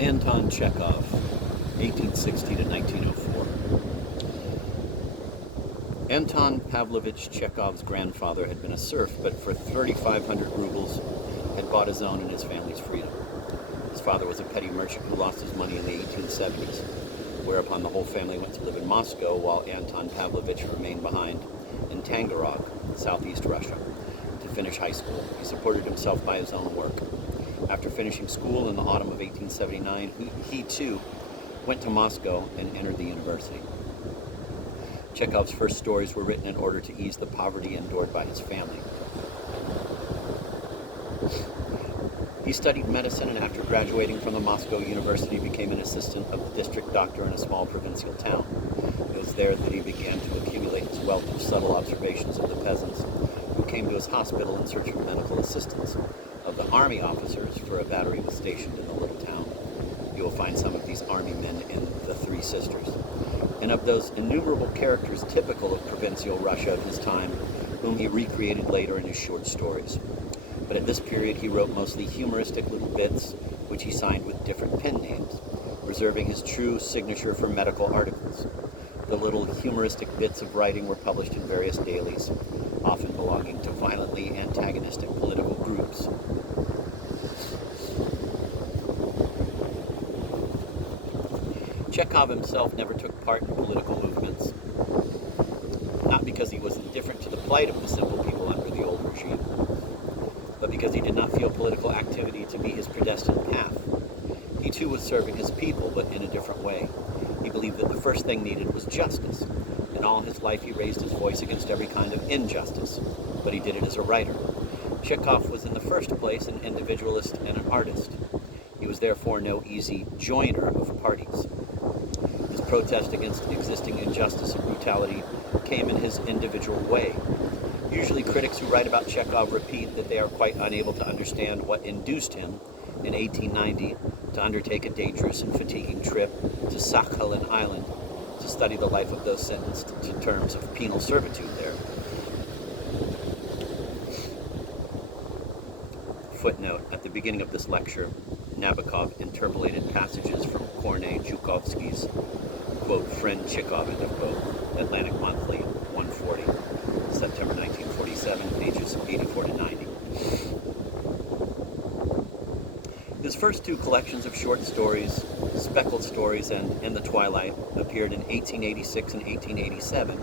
Anton Chekhov, 1860 to 1904. Anton Pavlovich Chekhov's grandfather had been a serf, but for 3,500 rubles had bought his own and his family's freedom. His father was a petty merchant who lost his money in the 1870s, whereupon the whole family went to live in Moscow while Anton Pavlovich remained behind in Tangarog, southeast Russia, to finish high school. He supported himself by his own work. After finishing school in the autumn of 1879, he too went to Moscow and entered the university. Chekhov's first stories were written in order to ease the poverty endured by his family. He studied medicine and after graduating from the Moscow University became an assistant of the district doctor in a small provincial town. It was there that he began to accumulate his wealth of subtle observations of the peasants who came to his hospital in search of medical assistance, of the army officers, for a battery was stationed in the little town. You will find some of these army men in The Three Sisters, and of those innumerable characters typical of provincial Russia of his time, whom he recreated later in his short stories. But at this period he wrote mostly humoristic little bits, which he signed with different pen names, reserving his true signature for medical articles. The little humoristic bits of writing were published in various dailies, often belonging to violently antagonistic political groups. Chekhov himself never took part in political movements, not because he was indifferent to the plight of the simple people under the old regime, but because he did not feel political activity to be his predestined path. He too was serving his people, but in a different way. He believed that the first thing needed was justice, and all his life he raised his voice against every kind of injustice, but he did it as a writer. Chekhov was in the first place an individualist and an artist. He was therefore no easy joiner of parties. His protest against existing injustice and brutality came in his individual way. Usually critics who write about Chekhov repeat that they are quite unable to understand what induced him, in 1890, to undertake a dangerous and fatiguing trip to Sakhalin Island to study the life of those sentenced to terms of penal servitude there. Footnote: at the beginning of this lecture, Nabokov interpolated passages from Kornei Chukovsky's, quote, Friend Chekhov, end of quote, Atlantic Monthly, 140, September 1947, pages 84 to 90. His first two collections of short stories, Speckled Stories and In the Twilight, appeared in 1886 and 1887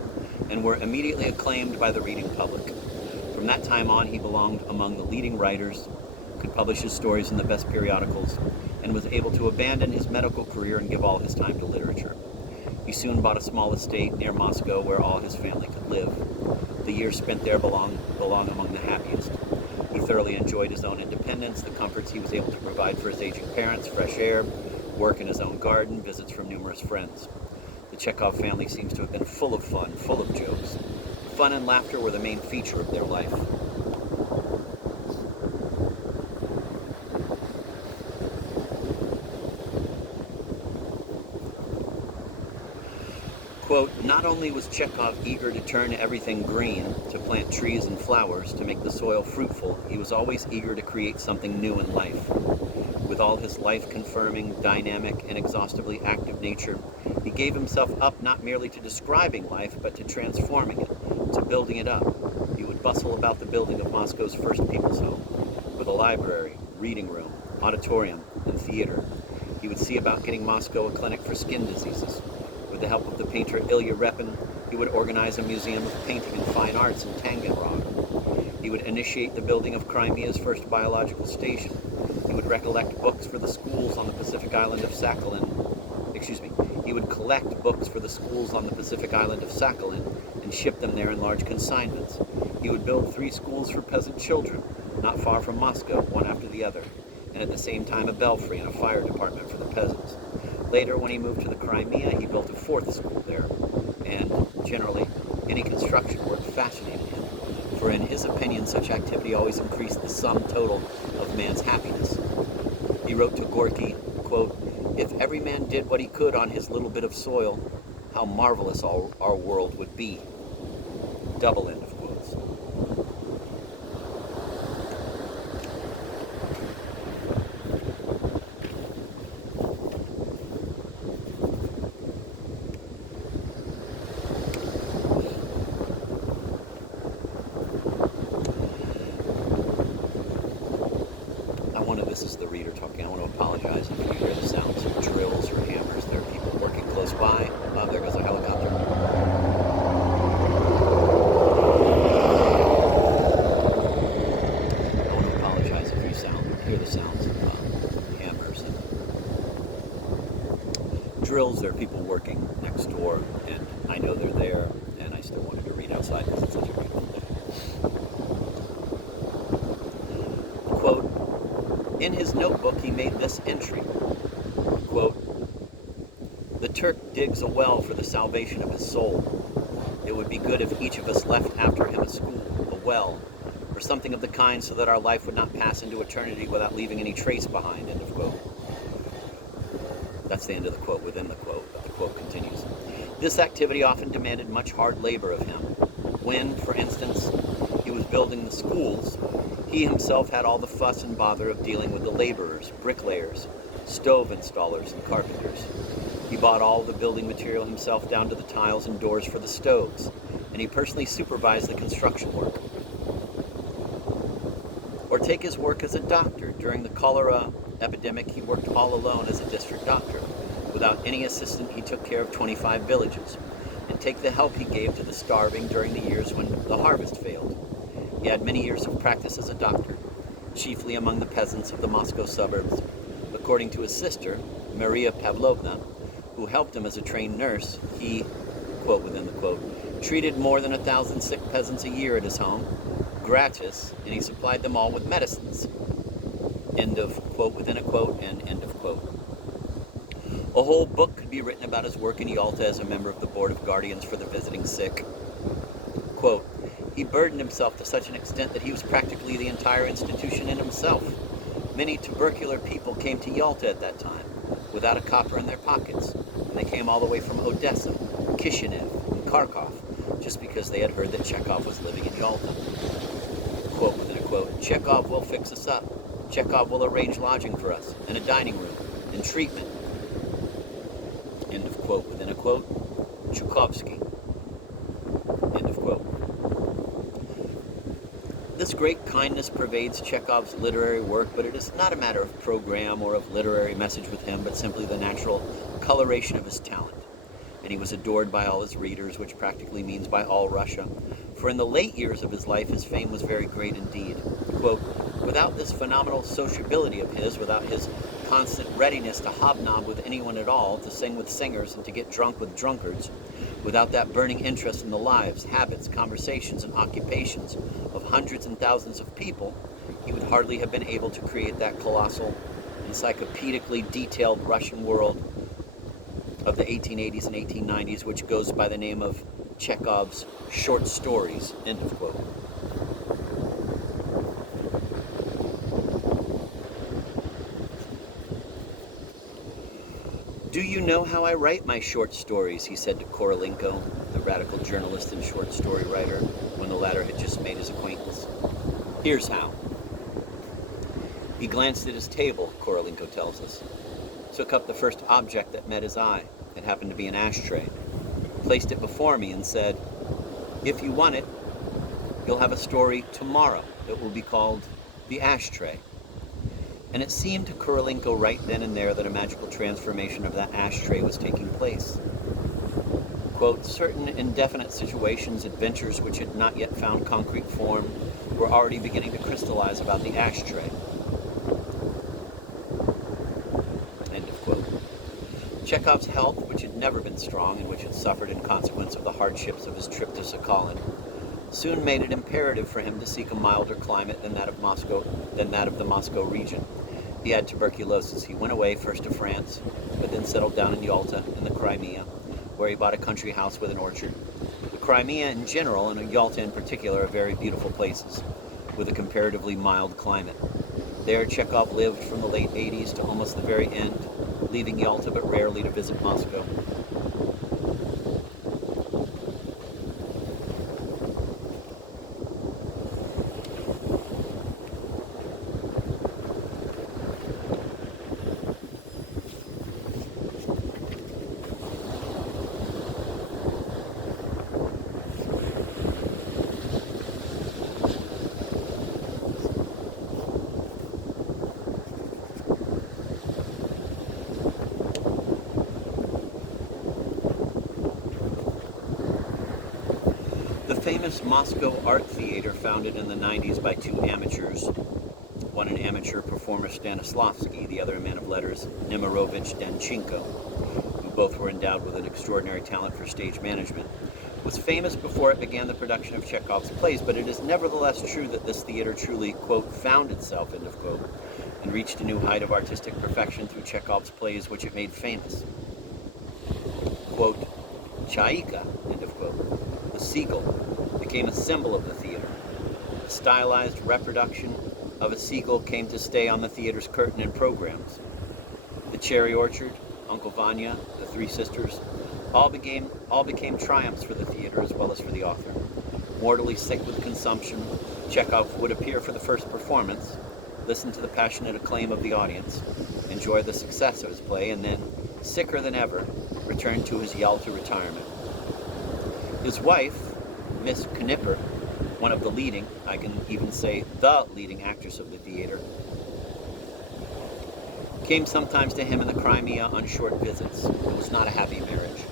and were immediately acclaimed by the reading public. From that time on, he belonged among the leading writers, could publish his stories in the best periodicals, and was able to abandon his medical career and give all his time to literature. He soon bought a small estate near Moscow where all his family could live. The years spent there belong among the happiest. He thoroughly enjoyed his own independence, the comforts he was able to provide for his aging parents, fresh air, work in his own garden, visits from numerous friends. The Chekhov family seems to have been full of fun, full of jokes. Fun and laughter were the main feature of their life. Quote, not only was Chekhov eager to turn everything green, to plant trees and flowers, to make the soil fruitful, he was always eager to create something new in life. With all his life-confirming, dynamic, and exhaustively active nature, he gave himself up not merely to describing life, but to transforming it, to building it up. He would bustle about the building of Moscow's first people's home, with a library, reading room, auditorium, and theater. He would see about getting Moscow a clinic for skin diseases. With the help of the painter Ilya Repin, he would organize a museum of painting and fine arts in Taganrog. He would initiate the building of Crimea's first biological station. He would recollect books for the schools on the Pacific island of Sakhalin. He would collect books for the schools on the Pacific island of Sakhalin and ship them there in large consignments. He would build 3 schools for peasant children, not far from Moscow, one after the other, and at the same time a belfry and a fire department for the peasants. Later, when he moved to the Crimea, he built a 4th school there, and, generally, any construction work fascinated him, for in his opinion such activity always increased the sum total of man's happiness. He wrote to Gorky, quote, if every man did what he could on his little bit of soil, how marvelous our world would be. Double end of quotes. this is the reader talking, I want to apologize if you hear the sounds of drills or hammers. There are people working close by. Oh, there goes a helicopter. I want to apologize if you hear the sounds of hammers and drills. There are people working next door, and I know they're there, and I still wanted to read outside because it's such a beautiful day. Quote, in his notebook he made this entry, quote, the Turk digs a well for the salvation of his soul. It would be good if each of us left after him a school, a well, or something of the kind so that our life would not pass into eternity without leaving any trace behind, end of quote. That's the end of the quote within the quote, but the quote continues. This activity often demanded much hard labor of him. When, for instance, he was building the schools, he himself had all the fuss and bother of dealing with the laborers, bricklayers, stove installers, and carpenters. He bought all the building material himself down to the tiles and doors for the stoves, and he personally supervised the construction work. Or take his work as a doctor. During the cholera epidemic, he worked all alone as a district doctor. Without any assistant, he took care of 25 villages. And take the help he gave to the starving during the years when the harvest failed. He had many years of practice as a doctor, chiefly among the peasants of the Moscow suburbs. According to his sister, Maria Pavlovna, who helped him as a trained nurse, he, quote within the quote, treated more than 1,000 sick peasants a year at his home, gratis, and he supplied them all with medicines. End of quote within a quote and end of quote. A whole book could be written about his work in Yalta as a member of the Board of Guardians for the Visiting Sick. Quote, he burdened himself to such an extent that he was practically the entire institution in himself. Many tubercular people came to Yalta at that time, without a copper in their pockets, and they came all the way from Odessa, Kishinev, and Kharkov, just because they had heard that Chekhov was living in Yalta. Quote within a quote, Chekhov will fix us up. Chekhov will arrange lodging for us, and a dining room, and treatment. End of quote within a quote. Chukovsky. End of quote. This great kindness pervades Chekhov's literary work, but it is not a matter of program or of literary message with him, but simply the natural coloration of his talent. And he was adored by all his readers, which practically means by all Russia. For in the late years of his life, his fame was very great indeed. Quote, without this phenomenal sociability of his, without his constant readiness to hobnob with anyone at all, to sing with singers and to get drunk with drunkards, without that burning interest in the lives, habits, conversations, and occupations of hundreds and thousands of people, he would hardly have been able to create that colossal, encyclopedically detailed Russian world of the 1880s and 1890s, which goes by the name of Chekhov's short stories, end of quote. Do you know how I write my short stories, he said to Korolenko, the radical journalist and short story writer, when the latter had just made his acquaintance. Here's how. He glanced at his table, Korolenko tells us, took up the first object that met his eye. It happened to be an ashtray, placed it before me and said, if you want it, you'll have a story tomorrow. It will be called The Ashtray. And it seemed to Korolenko right then and there that a magical transformation of that ashtray was taking place. Quote, certain indefinite situations, adventures which had not yet found concrete form, were already beginning to crystallize about the ashtray. End of quote. Chekhov's health, which had never been strong and which had suffered in consequence of the hardships of his trip to Sakhalin, soon made it imperative for him to seek a milder climate than that of the Moscow region. He had tuberculosis. He went away first to France, but then settled down in Yalta in the Crimea, where he bought a country house with an orchard. The Crimea in general, and Yalta in particular, are very beautiful places, with a comparatively mild climate. There, Chekhov lived from the late 80s to almost the very end, leaving Yalta but rarely to visit Moscow. famous Moscow art theater founded in the 90s by two amateurs, one an amateur performer Stanislavski, the other a man of letters Nemirovich Danchenko, who both were endowed with an extraordinary talent for stage management, was famous before it began the production of Chekhov's plays, but it is nevertheless true that this theater truly, quote, found itself, end of quote, and reached a new height of artistic perfection through Chekhov's plays, which it made famous. Quote, Chaika, end of quote, the seagull, became a symbol of the theater. A stylized reproduction of a seagull came to stay on the theater's curtain and programs. The Cherry Orchard, Uncle Vanya, the Three Sisters, all became triumphs for the theater as well as for the author. Mortally sick with consumption, Chekhov would appear for the first performance, listen to the passionate acclaim of the audience, enjoy the success of his play, and then, sicker than ever, return to his Yalta retirement. His wife, Miss Knipper, one of the leading, I can even say the leading actress of the theater, came sometimes to him in the Crimea on short visits. It was not a happy marriage.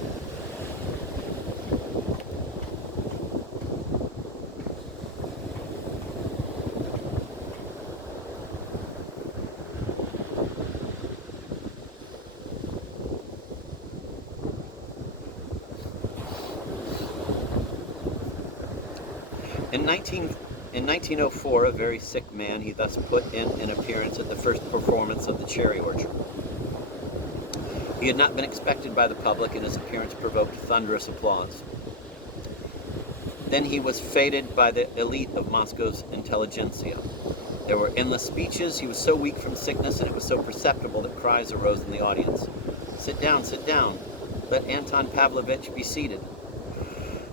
In 1904, a very sick man, he thus put in an appearance at the first performance of the Cherry Orchard. He had not been expected by the public, and his appearance provoked thunderous applause. Then he was feted by the elite of Moscow's intelligentsia. There were endless speeches. He was so weak from sickness, and it was so perceptible that cries arose in the audience. Sit down, sit down. Let Anton Pavlovich be seated.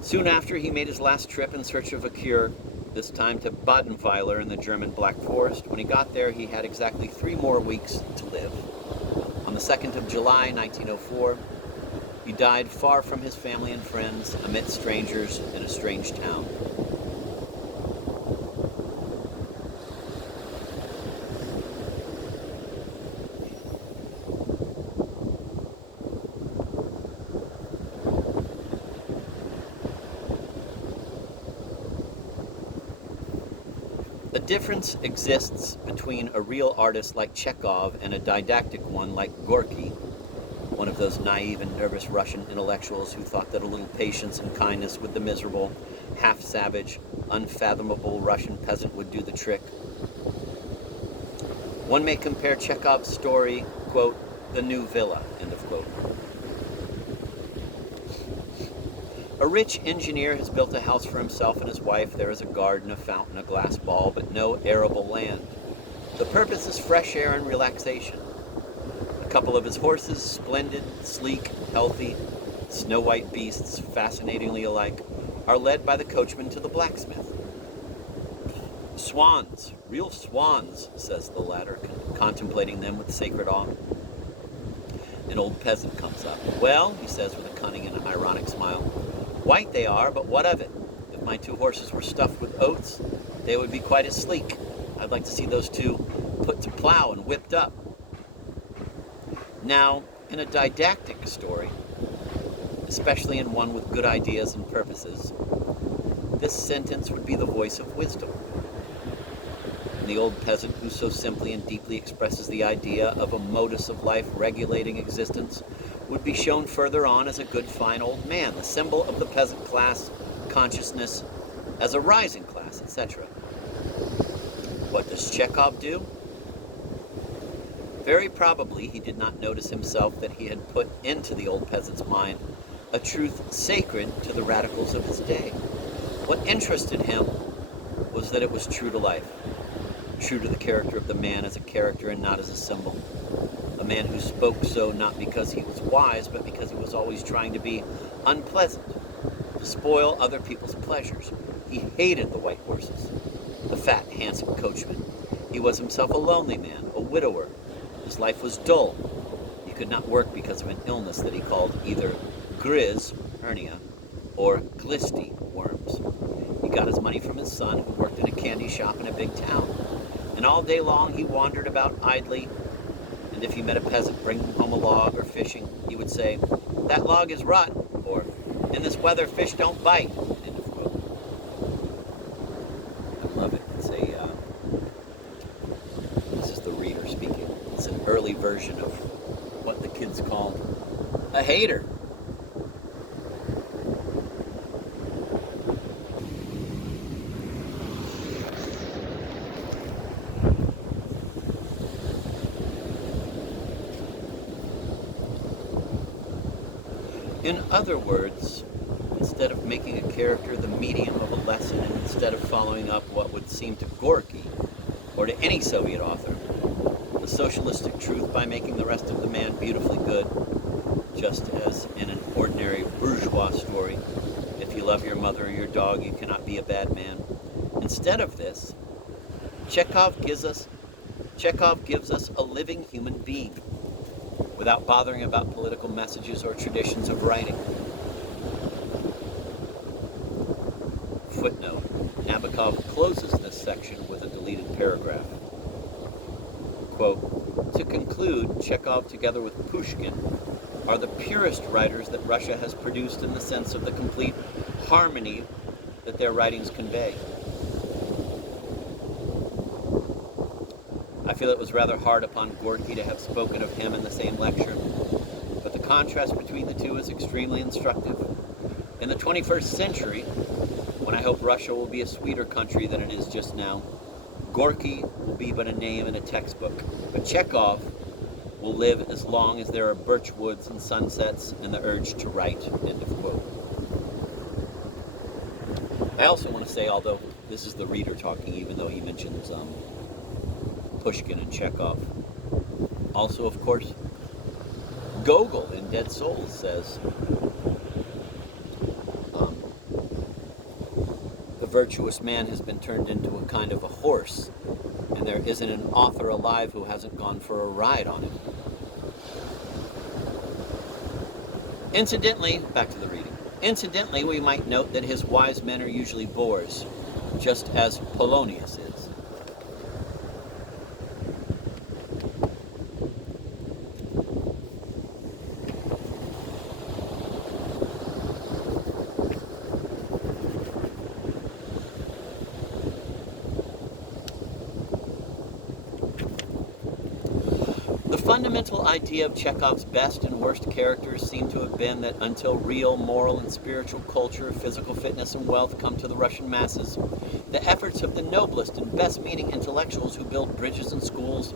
Soon after, he made his last trip in search of a cure, this time to Badenweiler in the German Black Forest. When he got there, he had exactly 3 more weeks to live. On the 2nd of July, 1904, he died far from his family and friends, amidst strangers in a strange town. A difference exists between a real artist like Chekhov and a didactic one like Gorky, one of those naive and nervous Russian intellectuals who thought that a little patience and kindness with the miserable, half-savage, unfathomable Russian peasant would do the trick. One may compare Chekhov's story, quote, the new villa, end of quote. A rich engineer has built a house for himself and his wife. There is a garden, a fountain, a glass ball, but no arable land. The purpose is fresh air and relaxation. A couple of his horses, splendid, sleek, healthy, snow-white beasts, fascinatingly alike, are led by the coachman to the blacksmith. Swans, real swans, says the latter, contemplating them with sacred awe. An old peasant comes up. Well, he says with a cunning and ironic smile, white they are, but what of it? If my 2 horses were stuffed with oats, they would be quite as sleek. I'd like to see those 2 put to plow and whipped up. Now, in a didactic story, especially in one with good ideas and purposes, this sentence would be the voice of wisdom. And the old peasant who so simply and deeply expresses the idea of a modus of life regulating existence would be shown further on as a good, fine old man, the symbol of the peasant class consciousness as a rising class, etc. What does Chekhov do? Very probably he did not notice himself that he had put into the old peasant's mind a truth sacred to the radicals of his day. What interested him was that it was true to life, true to the character of the man as a character and not as a symbol. A man who spoke so not because he was wise, but because he was always trying to be unpleasant, to spoil other people's pleasures. He hated the white horses, the fat, handsome coachman. He was himself a lonely man, a widower. His life was dull. He could not work because of an illness that he called either grizz, hernia, or glisty, worms. He got his money from his son, who worked in a candy shop in a big town. And all day long he wandered about idly, and if he met a peasant bringing home a log or fishing, he would say, "That log is rotten," or "In this weather, fish don't bite," end of quote. early version of what the kids called a hater. In other words, instead of making a character the medium of a lesson, and instead of following up what would seem to Gorky, or to any Soviet author, the socialistic truth by making the rest of the man beautifully good, just as in an ordinary bourgeois story, if you love your mother or your dog, you cannot be a bad man. Instead of this, Chekhov gives us a living human being, without bothering about political messages or traditions of writing. Footnote: Nabokov closes this section with a deleted paragraph. Quote, "To conclude, Chekhov, together with Pushkin, are the purest writers that Russia has produced in the sense of the complete harmony that their writings convey. I feel it was rather hard upon Gorky to have spoken of him in the same lecture, but the contrast between the two is extremely instructive. In the 21st century, when I hope Russia will be a sweeter country than it is just now, Gorky will be but a name in a textbook, but Chekhov will live as long as there are birch woods and sunsets and the urge to write." End of quote. I also want to say, although this is the reader talking, even though he mentions Pushkin and Chekhov, also, of course, Gogol in Dead Souls says, "The virtuous man has been turned into a kind of a horse, and there isn't an author alive who hasn't gone for a ride on him." Incidentally, back to the reading. Incidentally, we might note that his wise men are usually bores, just as Polonius is. The fundamental idea of Chekhov's best and worst characters seem to have been that until real moral and spiritual culture, physical fitness, and wealth come to the Russian masses, the efforts of the noblest and best-meaning intellectuals who build bridges and schools,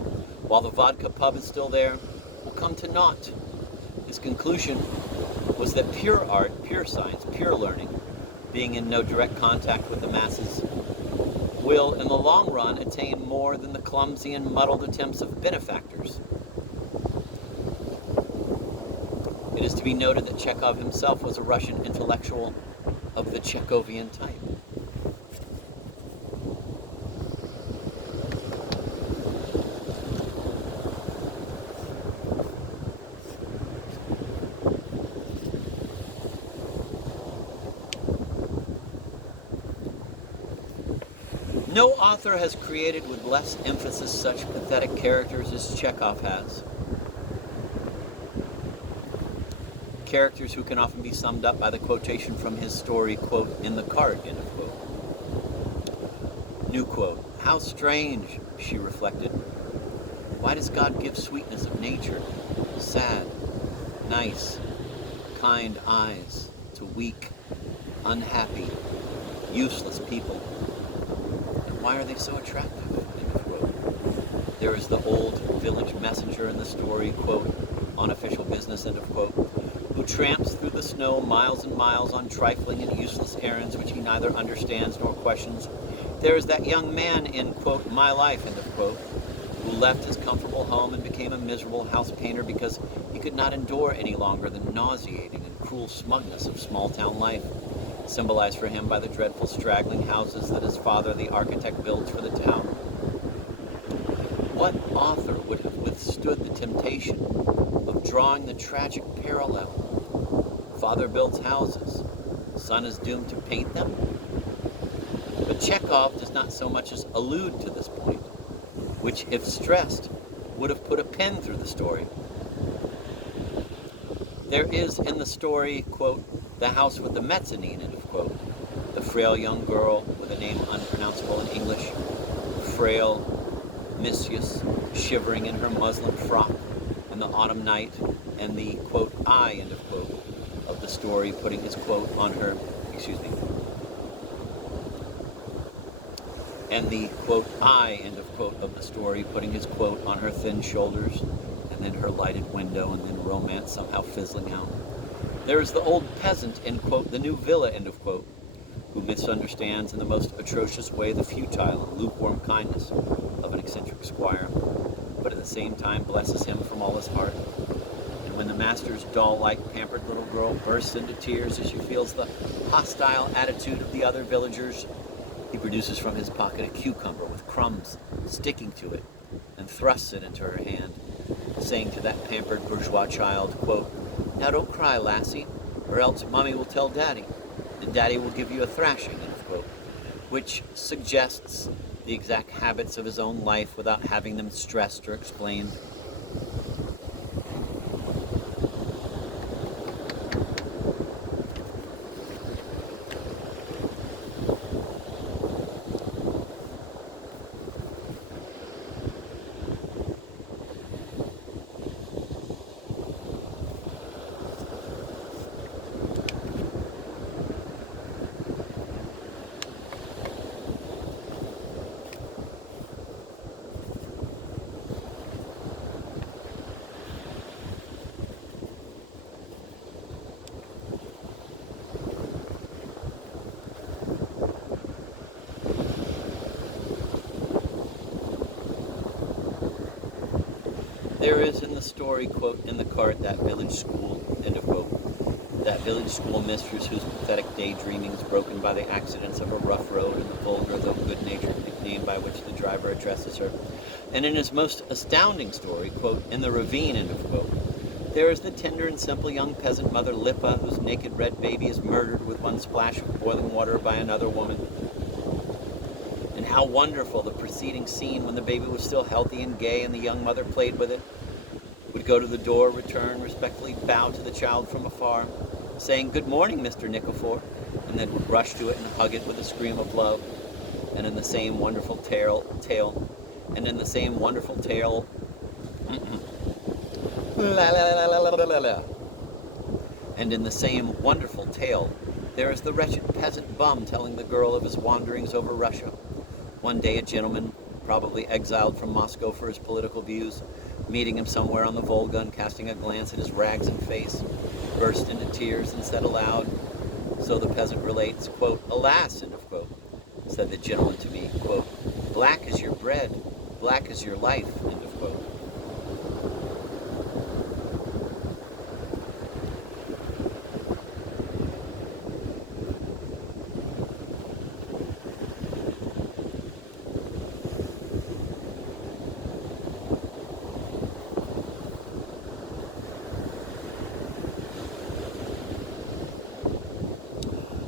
while the vodka pub is still there, will come to naught. His conclusion was that pure art, pure science, pure learning, being in no direct contact with the masses, will, in the long run, attain more than the clumsy and muddled attempts of benefactors. It is to be noted that Chekhov himself was a Russian intellectual of the Chekhovian type. No author has created with less emphasis such pathetic characters as Chekhov has. Characters who can often be summed up by the quotation from his story, quote, "in the cart," end of quote. New quote: "How strange," she reflected. "Why does God give sweetness of nature, sad, nice, kind eyes to weak, unhappy, useless people? And why are they so attractive?" End of quote. There is the old village messenger in the story, quote, "on official business," end of quote, who tramps through the snow miles and miles on trifling and useless errands which he neither understands nor questions. There is that young man in, quote, "my life," end of quote, who left his comfortable home and became a miserable house painter because he could not endure any longer the nauseating and cruel smugness of small-town life, symbolized for him by the dreadful straggling houses that his father, the architect, builds for the town. What author would have withstood the temptation of drawing the tragic parallel? Father builds houses, son is doomed to paint them? But Chekhov does not so much as allude to this point, which, if stressed, would have put a pen through the story. There is in the story, quote, "the house with the mezzanine," end of quote, the frail young girl with a name unpronounceable in English, frail Mrs. shivering in her muslin frock in the autumn night, and the, quote, I, end of quote, of the story putting his quote on her, and the, quote, I, end of quote, of the story putting his quote on her thin shoulders, and then her lighted window, and then romance somehow fizzling out. There is the old peasant in, quote, the new villa, end of quote, who misunderstands in the most atrocious way the futile and lukewarm kindness of an eccentric squire, but at the same time blesses him from all his heart. And when the master's doll-like, pampered little girl bursts into tears as she feels the hostile attitude of the other villagers, he produces from his pocket a cucumber with crumbs sticking to it and thrusts it into her hand, saying to that pampered bourgeois child, quote, now don't cry, lassie, or else Mummy will tell Daddy, and Daddy will give you a thrashing, end of quote, which suggests the exact habits of his own life without having them stressed or explained. There is in the story, quote, in the cart, that village school, end of quote, that village school mistress whose pathetic daydreaming is broken by the accidents of a rough road and the vulgar though good-natured nickname by which the driver addresses her. And in his most astounding story, quote, in the ravine, end of quote, there is the tender and simple young peasant mother Lipa, whose naked red baby is murdered with one splash of boiling water by another woman. And how wonderful the preceding scene when the baby was still healthy and gay and the young mother played with it, would go to the door, return, respectfully bow to the child from afar, saying, good morning, Mr. Nikifor, and then would rush to it and hug it with a scream of love. And in the same wonderful tale, and in the same wonderful tale, and in the same wonderful tale, there is the wretched peasant bum telling the girl of his wanderings over Russia. One day a gentleman, probably exiled from Moscow for his political views, meeting him somewhere on the Volga and casting a glance at his rags and face, burst into tears and said aloud, so the peasant relates, quote, alas, end of quote, said the gentleman to me, quote, black is your bread, black is your life, end of quote.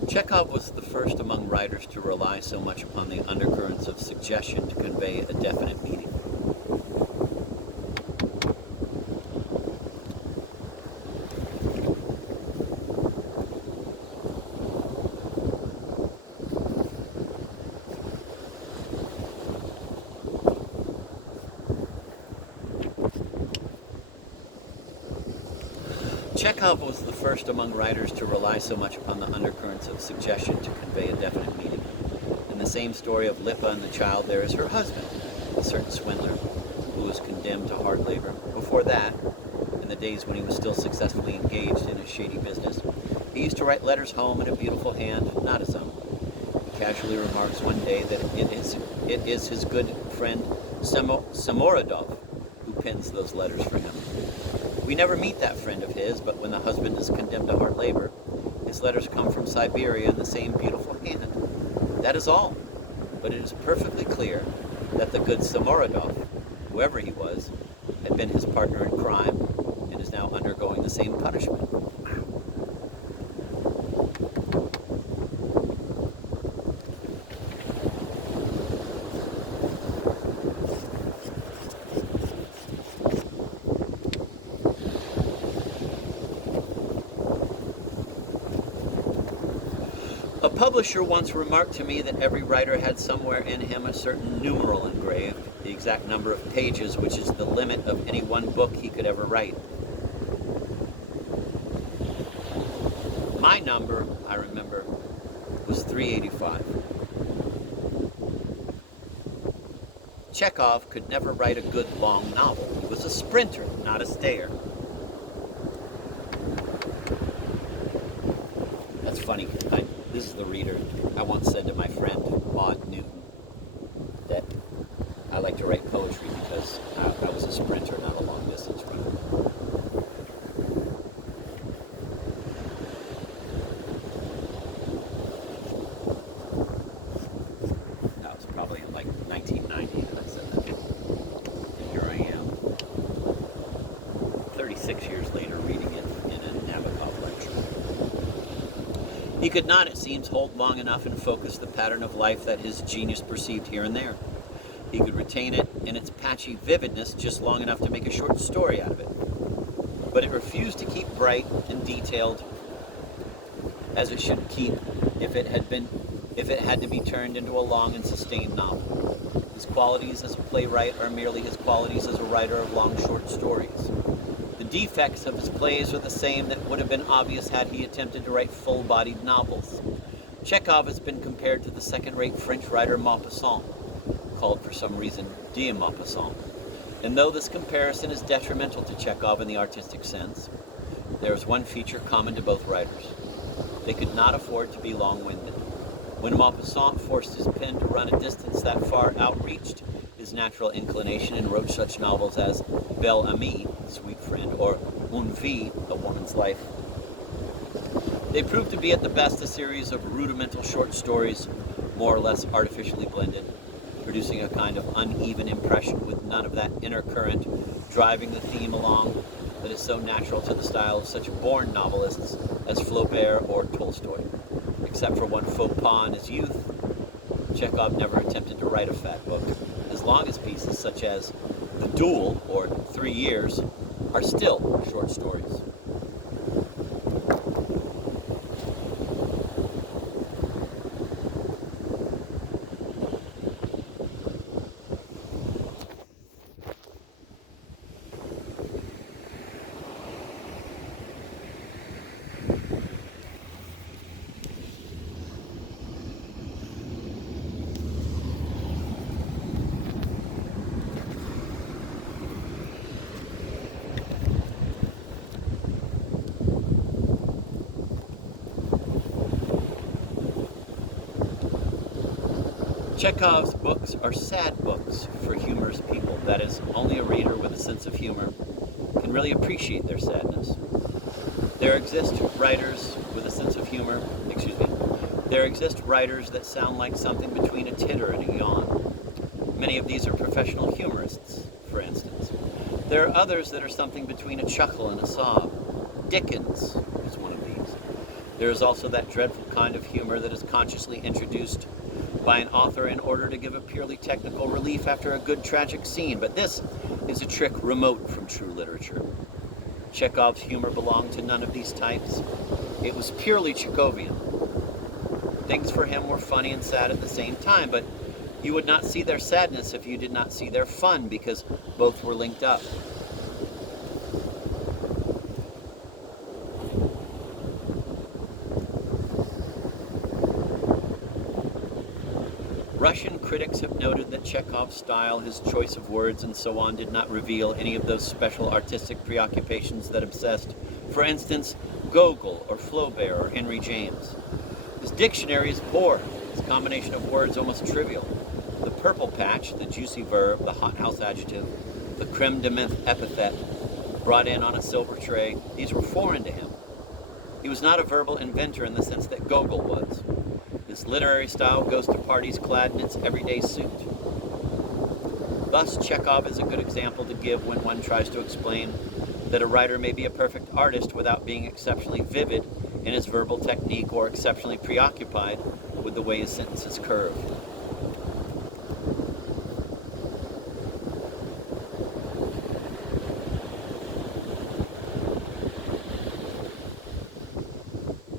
Chekhov was the first among writers to rely so much upon the undercurrents of suggestion to convey a definite meaning. Chekhov was the first among writers to rely so much upon the undercurrents of suggestion to convey a definite meaning. In the same story of Lipa and the child, there is her husband, a certain swindler, who was condemned to hard labor. Before that, in the days when he was still successfully engaged in his shady business, he used to write letters home in a beautiful hand, not his own. He casually remarks one day that it is his good friend Samorodov who pens those letters for him. We never meet that friend of his, but when the husband is condemned to hard labor, his letters come from Siberia in the same beautiful hand. That is all. But it is perfectly clear that the good Samorodov, whoever he was, had been his partner in crime and is now undergoing the same punishment. A publisher once remarked to me that every writer had somewhere in him a certain numeral engraved, the exact number of pages, which is the limit of any one book he could ever write. My number, I remember, was 385. Chekhov could never write a good long novel. He was a sprinter, not a stayer. That's funny. This is the reader. I once said to my friend, Maud Newton, that I like to write poetry because I was a sprinter, not a long-distance runner. That was probably in like 1990 that I said that. And here I am, 36 years later, reading it in a Nabokov lecture. He could not, it seems, hold long enough and focus the pattern of life that his genius perceived here and there. He could retain it in its patchy vividness just long enough to make a short story out of it. But it refused to keep bright and detailed as it should keep if it had to be turned into a long and sustained novel. His qualities as a playwright are merely his qualities as a writer of long short stories. The defects of his plays are the same that would have been obvious had he attempted to write full-bodied novels. Chekhov has been compared to the second-rate French writer Maupassant, called for some reason de Maupassant. And though this comparison is detrimental to Chekhov in the artistic sense, there is one feature common to both writers. They could not afford to be long-winded. When Maupassant forced his pen to run a distance that far outreached his natural inclination and wrote such novels as Belle Amie, Sweet Friend, or Une Vie, A Woman's Life, they proved to be at the best a series of rudimental short stories, more or less artificially blended, producing a kind of uneven impression with none of that inner current driving the theme along that is so natural to the style of such born novelists as Flaubert or Tolstoy. Except for one faux pas in his youth, Chekhov never attempted to write a fat book. His longest pieces, such as The Duel or 3 Years, are still short stories. Chekhov's books are sad books for humorous people. That is, only a reader with a sense of humor can really appreciate their sadness. There exist writers with a sense of humor, there exist writers that sound like something between a titter and a yawn. Many of these are professional humorists, for instance. There are others that are something between a chuckle and a sob. Dickens is one of these. There is also that dreadful kind of humor that is consciously introduced by an author in order to give a purely technical relief after a good tragic scene, but this is a trick remote from true literature. Chekhov's humor belonged to none of these types. It was purely Chekhovian. Things for him were funny and sad at the same time, but you would not see their sadness if you did not see their fun, because both were linked up. Russian critics have noted that Chekhov's style, his choice of words, and so on did not reveal any of those special artistic preoccupations that obsessed, for instance, Gogol or Flaubert or Henry James. His dictionary is poor, his combination of words almost trivial. The purple patch, the juicy verb, the hothouse adjective, the creme de menthe epithet, brought in on a silver tray, these were foreign to him. He was not a verbal inventor in the sense that Gogol was. His literary style goes to parties clad in its everyday suit. Thus, Chekhov is a good example to give when one tries to explain that a writer may be a perfect artist without being exceptionally vivid in his verbal technique or exceptionally preoccupied with the way his sentences curve.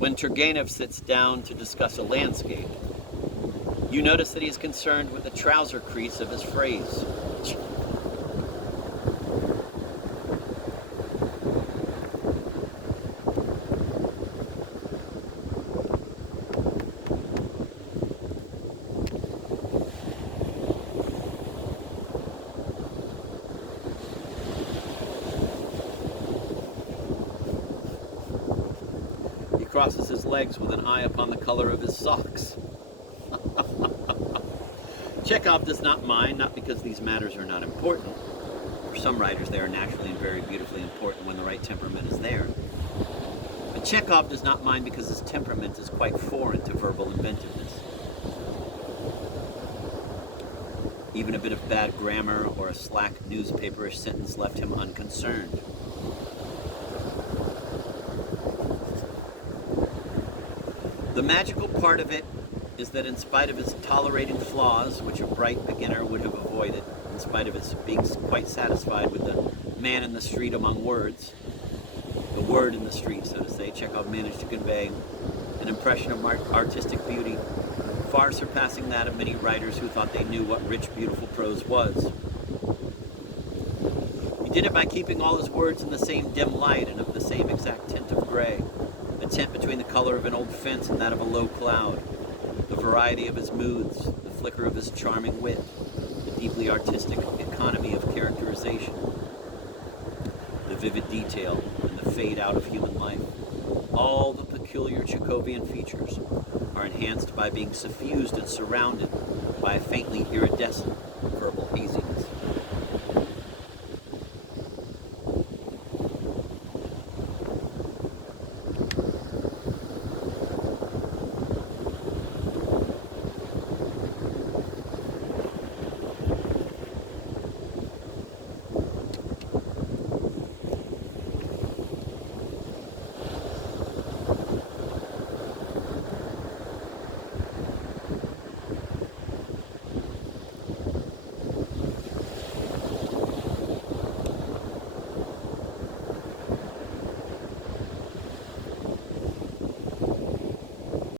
When Turgenev sits down to discuss a landscape, you notice that he is concerned with the trouser crease of his phrase. He crosses his legs with an eye upon the color of his socks. Chekhov does not mind, not because these matters are not important. For some writers, they are naturally and very beautifully important when the right temperament is there. But Chekhov does not mind because his temperament is quite foreign to verbal inventiveness. Even a bit of bad grammar or a slack newspaperish sentence left him unconcerned. The magical part of it is that in spite of his tolerating flaws, which a bright beginner would have avoided, in spite of his being quite satisfied with the man in the street among words, the word in the street, so to say, Chekhov managed to convey an impression of artistic beauty far surpassing that of many writers who thought they knew what rich, beautiful prose was. He did it by keeping all his words in the same dim light and of the same exact tint of gray, a tint between the color of an old fence and that of a low cloud, the variety of his moods, the flicker of his charming wit, the deeply artistic economy of characterization, the vivid detail and the fade out of human life. All the peculiar Chekhovian features are enhanced by being suffused and surrounded by a faintly iridescent verbal haziness.